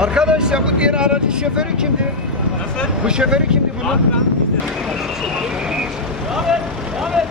Arkadaş ya bu diğer aracın şoförü kimdi? Nasıl? Bu şoförü kimdi bunun? Devam et. Devam et.